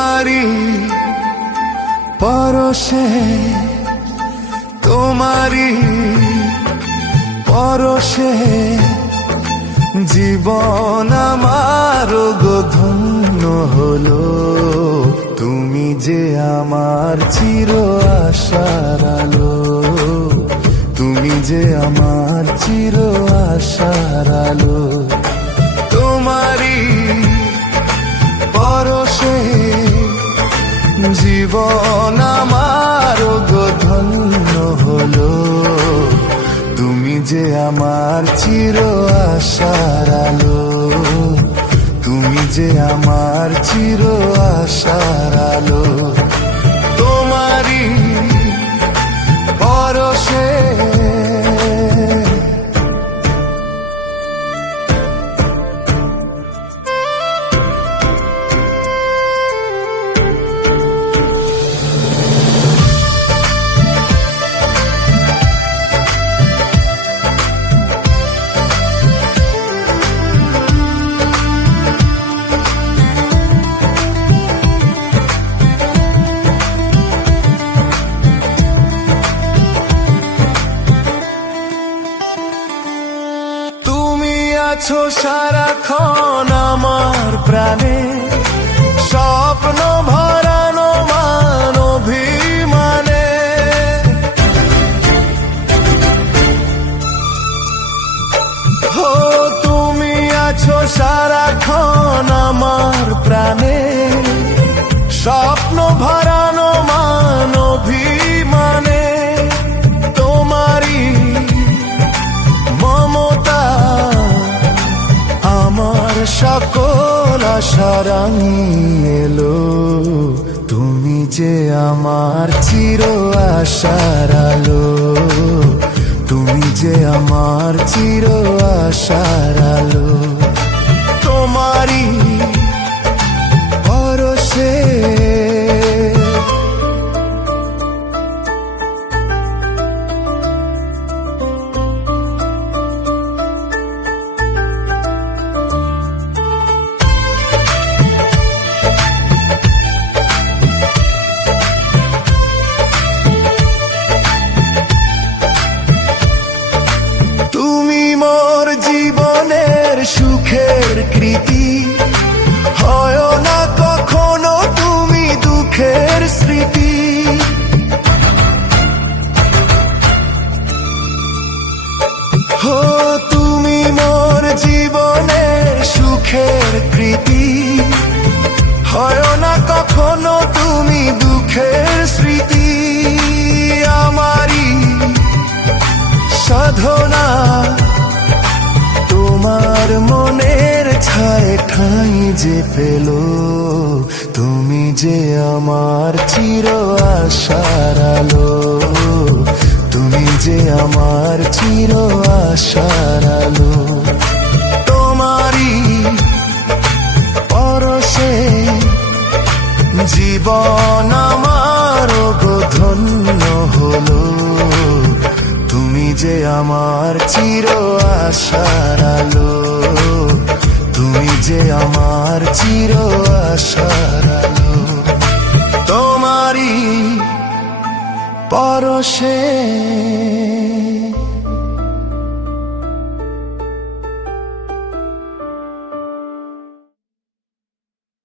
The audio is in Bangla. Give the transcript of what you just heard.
তোমারি পরশে, তোমারি পরশে জীবন আমার গো ধন্য হলো। তুমি যে আমার চির আশার আলো, তুমি যে আমার চির আশার আলো। তোমারি পরশে জীবন আমার গো ধন্য হলো। তুমি যে আমার চির আশার আলো, তুমি যে আমার চির আশার আলো। তোমারি পরশে আছো সারাক্ষণ আমার প্রাণে, স্বপ্ন ভরানো মান অভিমানে। হো তুমি আছো সারাক্ষণ আমার প্রাণে, স্বপ্ন ভরানো মান অভিমানে। তোমারি মমতা আমার সকল আশা রাঙিয়ে এলো। তুমি যে আমার চির আশার আলো, তুমি যে আমার চির আশার আলো। তোমারি পরশে সুখের কৃতি, হয় না কখনো তুমি দুঃখের স্মৃতি। হো তুমি মোর জীবনের সুখের কৃতি, হয় না কখনো তুমি দুঃখের স্মৃতি। আমারি সাধনা তোমার মনের ছায় ঠাঁই যে পেল। তুমি যে আমার চির আশার আলো, তুমি যে আমার চির আশার আলো। তোমারি পরশে জীবন আমার গো ধন্য হলো। তুমি যে আমার চির আশার আলো, তুমি যে আমার চির আশার আলো। তোমারি পরশে